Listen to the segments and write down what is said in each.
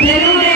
Hallelujah.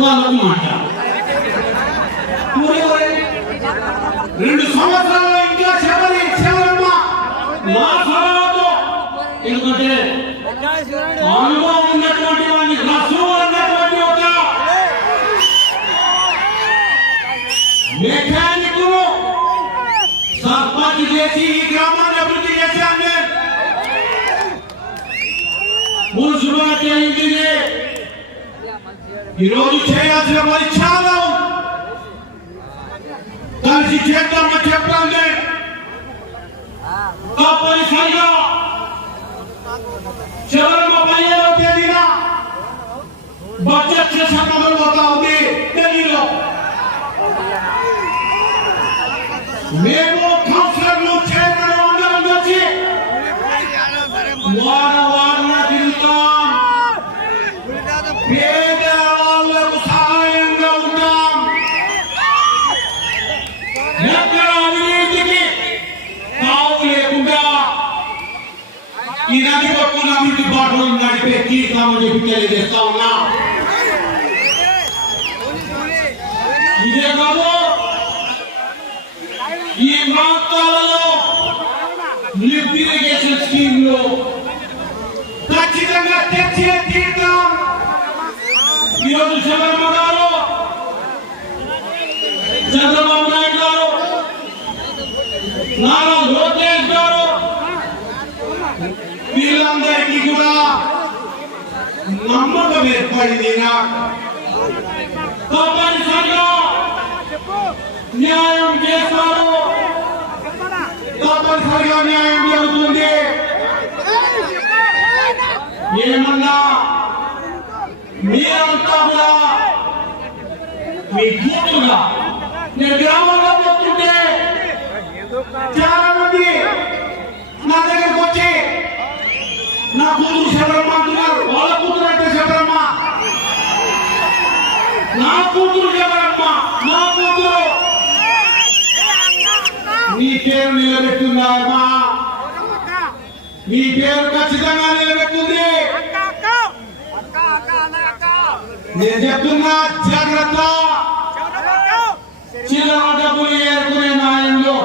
వాళ్ళకు మాట ఊరే రెండు సంవత్సరాల ఇంకా శబరి శబరమ్మ నా సలహాతో ఎందుకంటే అనుభవం ఉన్నటువంటి వాడిని రసూలు అన్నటువంటి ఒక మెకానిక్ సర్పంచ్ చేసి ఈరోజు చేయాల్సిన పని చాలా ఉంది. కలిసి చేద్దామని చెప్పండి తప్పనిసరిగా చివరమ్మ పదిహేనవ తేదీన బడ్జెట్ సెషన్ మొదలుపోతా ఉంది ఢిల్లీలో మేము ఈ నది పట్టుకున్న అభివృద్ధి బాటలో నడిపే తీర్థమని చెప్పి తెలియజేస్తా ఉన్నా. ఇదే కాదు ఈ ప్రాంతాలలో లిఫ్ట్ ఇరిగేషన్ స్కీమ్లో ఖచ్చితంగా తెచ్చిన తీర్థం ఈరోజు శబరిమ గారు చంద్రబాబు నాయుడు గారు నారా లోకేష్ వీళ్ళందరికీ కూడా నమ్మకం ఏర్పడింది తప్పనిసరిగా న్యాయం చేస్తారు. తప్పనిసరిగా న్యాయం జరుగుతుంది. ఏమన్నా మీరంతా కూడా మీ కూతురుగా నేను గ్రామంలో శబరమ్మ అంటున్నారు వాళ్ళ కూతురు అంటే శబరమ్మ నా కూతురు శబరమ్మ నా కూతురు. నీ పేరు నిలబెట్టిందమ్మా నీ పేరు ఖచ్చితంగా నిలబెట్టింది. నేను చెప్తున్నా జాగ్రత్త. చిల్లర డబ్బులు ఏరుకునే న్యాయంలో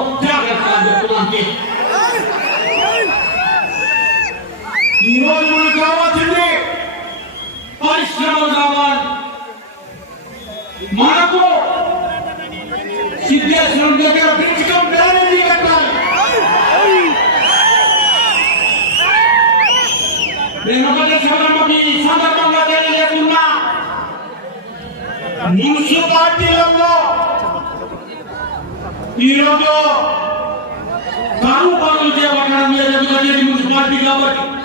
నేను ఒకటే సందర్భం ఈ సందర్భంగా తెలియజేస్తున్నా మున్సిపాలిటీలలో ఈరోజు కరువు పనులు చేపట్టడం లేదు ఎందుకంటే ఇది మున్సిపాలిటీ కాబట్టి